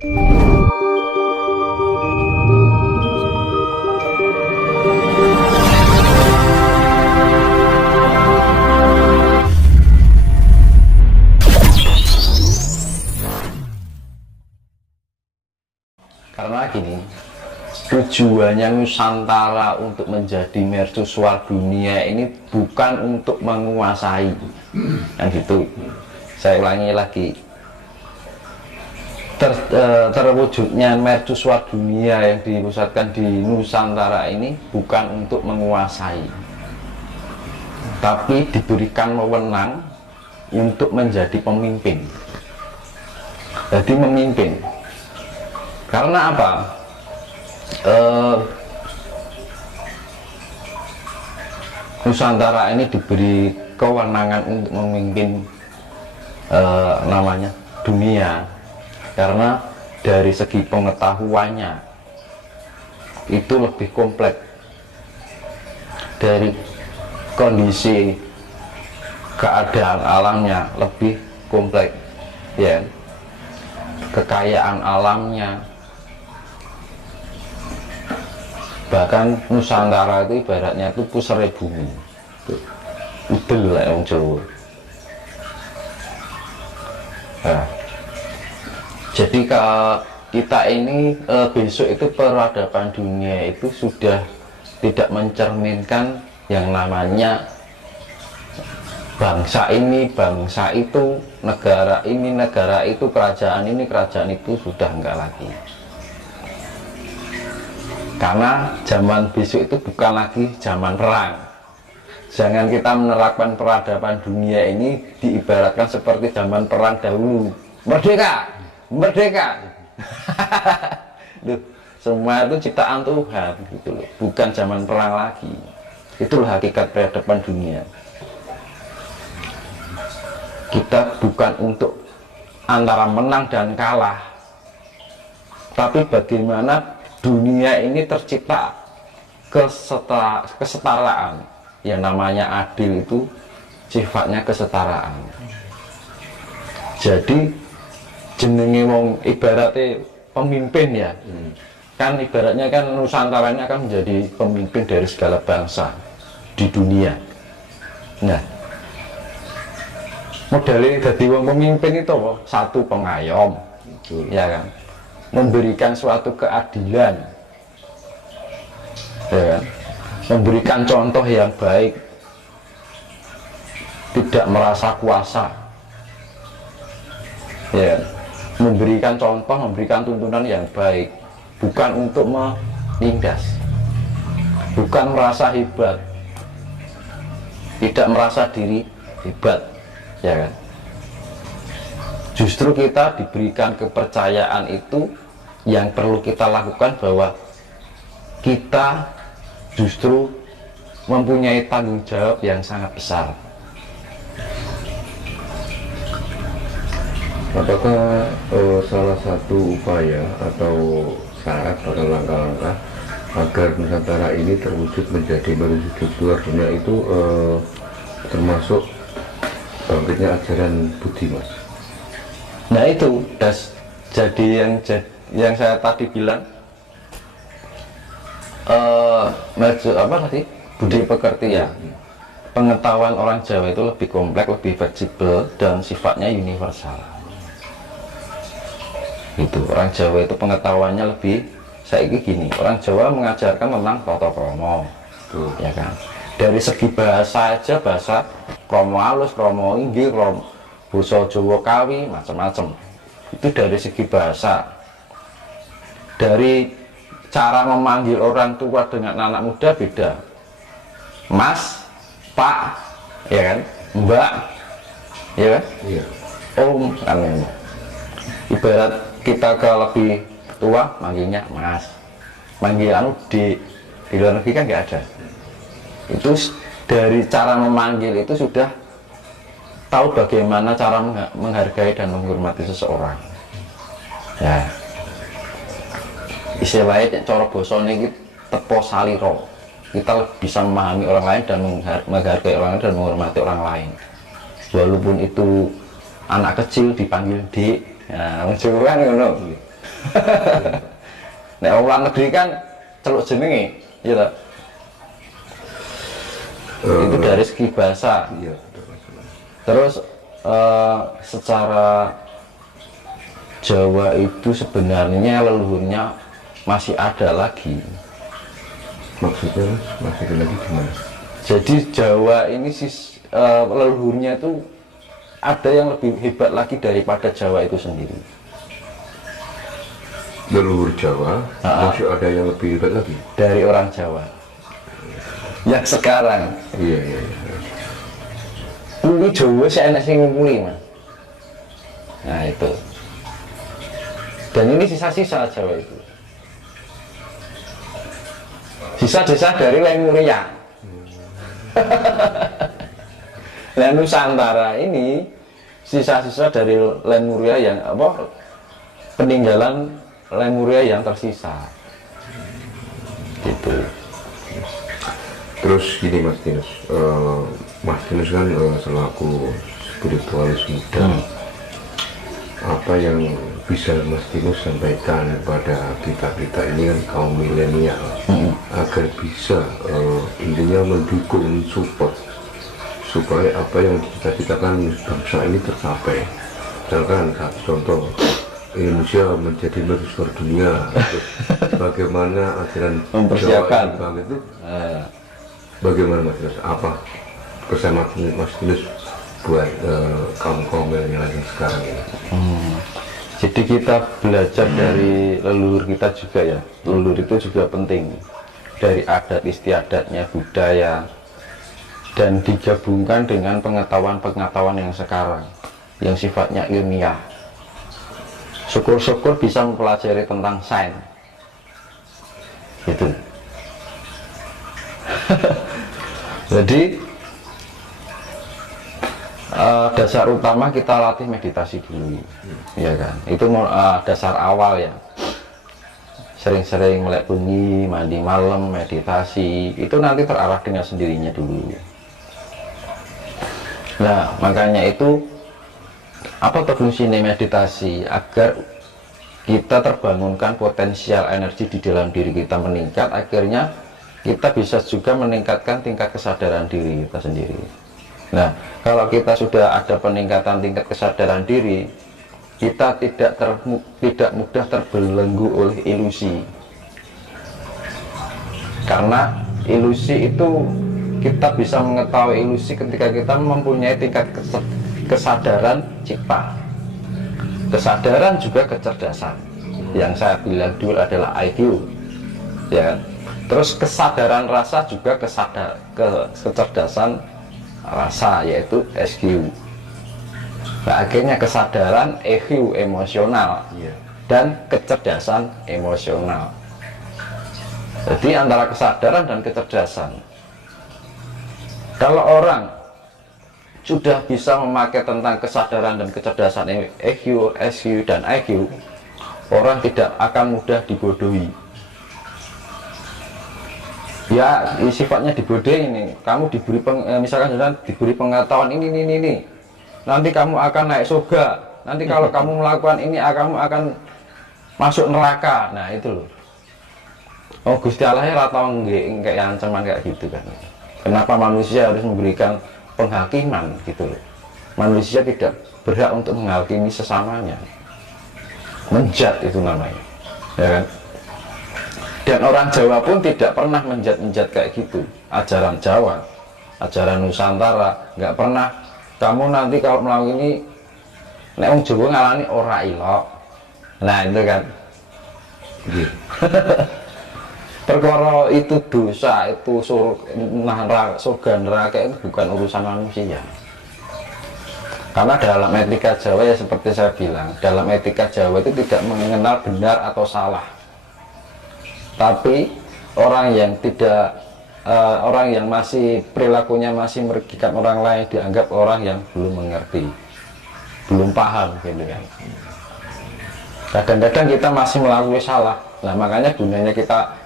Karena gini, tujuannya Nusantara untuk menjadi mercusuar dunia ini bukan untuk menguasai, kan gitu. Saya ulangi lagi, terwujudnya mercusuar dunia yang dipusatkan di Nusantara ini bukan untuk menguasai, tapi diberikan wewenang untuk menjadi pemimpin. Jadi memimpin. Karena apa? Nusantara ini diberi kewenangan untuk memimpin namanya dunia, karena dari segi pengetahuannya itu lebih kompleks, dari kondisi keadaan alamnya lebih kompleks, ya, kekayaan alamnya. Bahkan Nusantara itu ibaratnya itu pusare bumi, udel lah yang Jawa. Nah, jadi kita ini besok itu peradaban dunia itu sudah tidak mencerminkan yang namanya bangsa ini, bangsa itu, negara ini, negara itu, kerajaan ini, kerajaan itu, sudah enggak lagi. Karena zaman besok itu bukan lagi zaman perang. Jangan kita menerapkan peradaban dunia ini diibaratkan seperti zaman perang dahulu. Merdeka, merdeka. Loh, semua itu ciptaan Tuhan, gitu loh. Bukan zaman perang lagi. Itulah hakikat peradaban dunia. Kita bukan untuk antara menang dan kalah, tapi bagaimana dunia ini tercipta kesetaraan. Yang namanya adil itu sifatnya kesetaraan. Jadi jenenge wong ibaratnya pemimpin, ya, kan ibaratnya kan Nusantara ini akan menjadi pemimpin dari segala bangsa di dunia. Nah, modelnya jadi wong pemimpin itu satu, pengayom, ya kan, memberikan suatu keadilan, ya kan? Memberikan contoh yang baik, tidak merasa kuasa, ya kan? Memberikan contoh, memberikan tuntunan yang baik, bukan untuk menindas, bukan merasa hebat, tidak merasa diri hebat, ya kan? Justru kita diberikan kepercayaan itu, yang perlu kita lakukan bahwa kita justru mempunyai tanggung jawab yang sangat besar. Apakah salah satu upaya atau syarat atau langkah-langkah agar Nusantara ini terwujud menjadi mercusuar dunia itu termasuk bangkitnya ajaran Budi, Mas? Nah itu, jadi yang saya tadi bilang, apa tadi, budi pekerti, ya. Pengetahuan orang Jawa itu lebih kompleks, lebih fleksibel, dan sifatnya universal. Itu orang Jawa itu pengetahuannya lebih, saya gini, orang Jawa mengajarkan tentang tata krama, ya kan. Dari segi bahasa aja, bahasa krama halus, krama inggil, basa Jawa Kawi, macam-macam. Itu dari segi bahasa. Dari cara memanggil orang tua dengan anak muda beda. Mas, Pak, ya kan, Mbak, ya kan, Iya. Om, kan. Ibarat kita ke lebih tua manggilnya Mas, manggil di luar negeri kan nggak ada. Itu dari cara memanggil itu sudah tahu bagaimana cara menghargai dan menghormati seseorang. Ya, istilahnya cara basa niki tepo saliro. Kita bisa memahami orang lain dan menghargai orang lain dan menghormati orang lain. Walaupun itu anak kecil dipanggil Dik. Nah, wong Jawa kan ngono. Nek wong luar negeri kan celuk jenenge, ya toh. Itu dari segi bahasa. Iya. Terus secara Jawa itu sebenarnya leluhurnya masih ada lagi. Maksudnya masih ada lagi gimana? Jadi Jawa ini leluhurnya itu ada yang lebih hebat lagi daripada Jawa itu sendiri. Leluhur Jawa masih ada yang lebih hebat lagi Dari orang Jawa yang sekarang. iya iya iya. Kuli Jawa saya enak sing ngumpuli, Mas. Nah itu. Dan ini sisa-sisa Jawa itu. Sisa-sisa dari Lemuria. Nah, Nusantara ini sisa-sisa dari Lemuria yang apa? Peninggalan Lemuria yang tersisa. Gitu. Terus gini Mas Tinus, Mas Tinus kan selaku spiritualis muda, apa yang bisa Mas Tinus sampaikan kepada kita ini kan kaum milenial agar bisa intinya mendukung, support supaya apa yang dicita-citakan bangsa ini tercapai. Misalkan satu contoh, Indonesia menjadi mercusuar dunia. Bagaimana ajaran Mempersiapkan. Jawa itu bagaimana Mas Tinus? Apa pesan Mas Tinus buat kaum milenial yang sekarang ini? Jadi kita belajar dari leluhur kita juga ya. Leluhur itu juga penting. Dari adat istiadatnya, budaya, dan digabungkan dengan pengetahuan-pengetahuan yang sekarang, yang sifatnya ilmiah. Syukur-syukur bisa mempelajari tentang sains. Gitu. Jadi dasar utama kita latih meditasi dulu, ya kan? Itu dasar awal ya. Sering-sering melek bengi, mandi malam, meditasi, itu nanti terarah dengan sendirinya dulu. Nah, makanya itu apa fungsinya meditasi? Agar kita terbangunkan potensial energi di dalam diri kita meningkat, akhirnya kita bisa juga meningkatkan tingkat kesadaran diri kita sendiri. Nah, kalau kita sudah ada peningkatan tingkat kesadaran diri, kita tidak mudah terbelenggu oleh ilusi. Karena ilusi itu kita bisa mengetahui ilusi ketika kita mempunyai tingkat kesadaran cipta. Kesadaran juga kecerdasan. Yang saya bilang dulu adalah IQ. Ya. Terus kesadaran rasa juga kecerdasan rasa, yaitu SQ. Nah, akhirnya kesadaran EQ emosional dan kecerdasan emosional. Jadi antara kesadaran dan kecerdasan. Kalau orang sudah bisa memakai tentang kesadaran dan kecerdasan EQ, SQ, dan IQ, orang tidak akan mudah dibodohi. Ya, sifatnya dibodohi ini. Kamu misalkan diberi pengetahuan ini. Nanti kamu akan naik surga. Nanti kalau kamu melakukan ini, kamu akan masuk neraka. Nah, itu loh. Oh, Gusti Allah ya ratau kayak ancaman kayak gitu kan. Kenapa manusia harus memberikan penghakiman gitu loh. Manusia tidak berhak untuk menghakimi sesamanya. Menjat itu namanya. Ya kan? Dan orang Jawa pun tidak pernah menjat-menjat kayak gitu. Ajaran Jawa, ajaran Nusantara, nggak pernah. Kamu nanti kalau melakukan ini, nek wong Jawa ngalani ora ilok. Nah itu kan. Perkara itu dosa, itu surga neraka itu bukan urusan manusia. Karena dalam etika Jawa ya seperti saya bilang, dalam etika Jawa itu tidak mengenal benar atau salah. Tapi orang yang orang yang masih perilakunya masih merugikan orang lain dianggap orang yang belum mengerti, belum paham gitu kan. Kadang-kadang kita masih melakukan salah. Nah makanya gunanya kita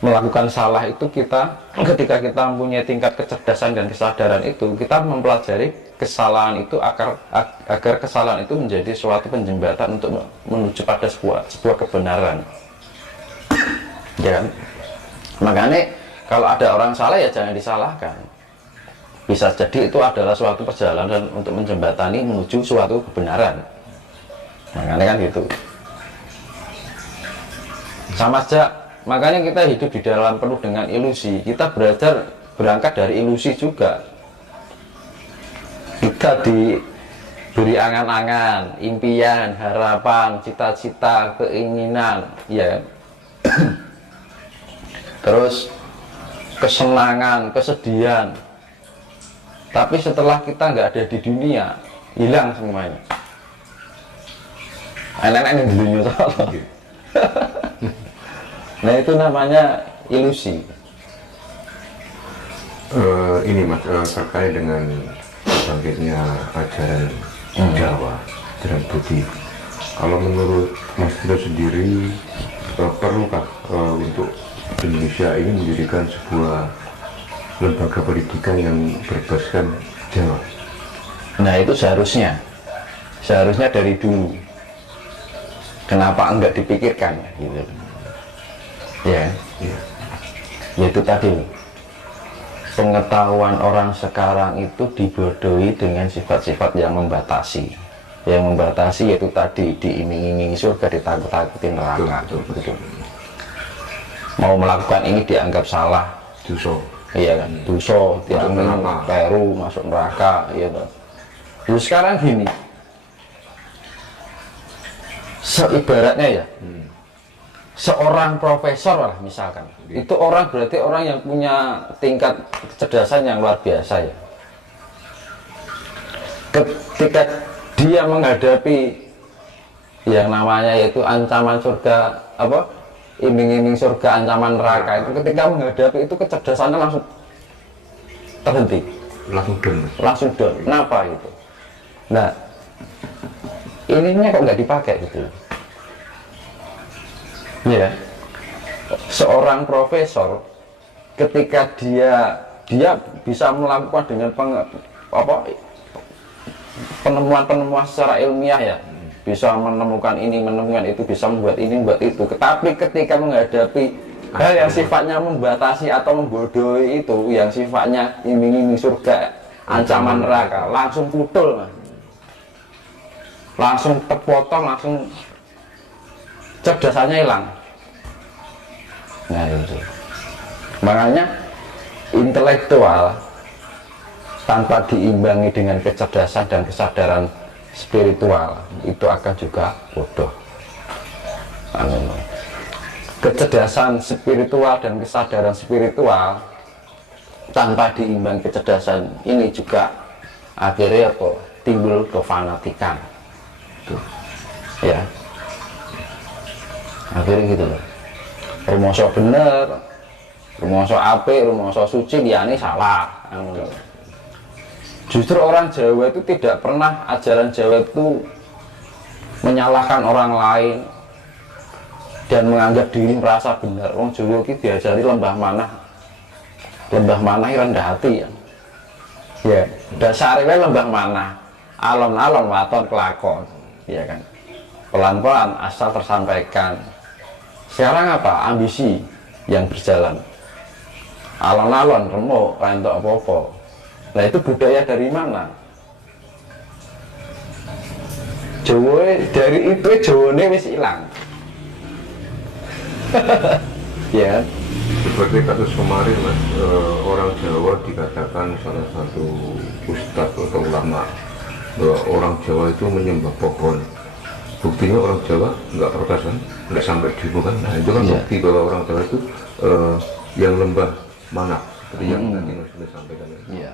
melakukan salah itu ketika kita mempunyai tingkat kecerdasan dan kesadaran itu, kita mempelajari kesalahan itu agar kesalahan itu menjadi suatu penjembatan untuk menuju pada sebuah kebenaran. Ya kan? Makanya kalau ada orang salah ya jangan disalahkan. Bisa jadi itu adalah suatu perjalanan untuk menjembatani menuju suatu kebenaran. Makanya kan gitu. Sama saja, makanya kita hidup di dalam penuh dengan ilusi. Kita berangkat dari ilusi juga. Kita diberi angan-angan, impian, harapan, cita-cita, keinginan, ya. Terus kesenangan, kesedihan. Tapi setelah kita nggak ada di dunia, hilang semuanya. Enak-enak di dunia soalnya. Nah itu namanya ilusi. Ini Mas, terkait dengan bangkitnya ajaran Jawa, ajaran Budi. Kalau menurut Mas Dino sendiri, perlukah untuk Indonesia ini mendirikan sebuah lembaga pendidikan yang berbasiskan Jawa? Nah itu seharusnya dari dulu. Kenapa enggak dipikirkan gitu? Ya, yaitu tadi pengetahuan orang sekarang itu dibodohi dengan sifat-sifat yang membatasi. Yang membatasi yaitu tadi diiming-imingi surga, ditakut-takutin neraka. Betul. Mau melakukan ini dianggap salah, dosa. Iya kan, dosa, dianggap peru, masuk neraka, iya kan. Terus sekarang gini, seibaratnya ya, seorang profesor lah misalkan, itu orang berarti orang yang punya tingkat kecerdasan yang luar biasa ya. Ketika dia menghadapi yang namanya yaitu ancaman surga, iming-iming surga, ancaman neraka, itu ketika menghadapi itu kecerdasannya langsung terhenti, langsung down. Kenapa itu? Nah, ininya kok nggak dipakai gitu. Ya, seorang profesor ketika dia bisa melakukan dengan penemuan secara ilmiah ya, bisa menemukan ini, menemukan itu, bisa membuat ini, membuat itu. Tetapi ketika menghadapi hal yang sifatnya membatasi atau membodohi itu, yang sifatnya iming-iming surga, ancaman neraka, langsung putul, langsung terpotong, langsung cerdasannya hilang. Nah itu, makanya intelektual tanpa diimbangi dengan kecerdasan dan kesadaran spiritual itu akan juga bodoh. Kecerdasan spiritual dan kesadaran spiritual tanpa diimbangi kecerdasan ini juga akhirnya timbul kefanatikan. Ya, akhirnya gitu loh. Rumoso bener, rumoso apik, rumoso suci, liane salah. Justru orang Jawa itu tidak pernah, ajaran Jawa itu menyalahkan orang lain dan menganggap diri merasa benar. Orang Jawa itu diajari lembah manah rendah hati ya. Ya, dasarnya lembah manah, alon-alon waton kelakon, ya kan. Pelan-pelan asal tersampaikan. Sekarang apa? Ambisi yang berjalan. Alon-alon remuk, rentok apa-apa. Nah itu budaya dari mana? Jawa dari itu Jawane wis hilang. Ya. Seperti kasus kemarin Mas, orang Jawa dikatakan salah satu ustadz atau ulama bahwa orang Jawa itu menyembah pohon. Buktinya orang Jawa nggak protes kan, nggak sampai demo kan. Nah itu kan bukti bahwa orang Jawa itu yang lembah mana seperti yang tadi Mas sampaikan. Iya.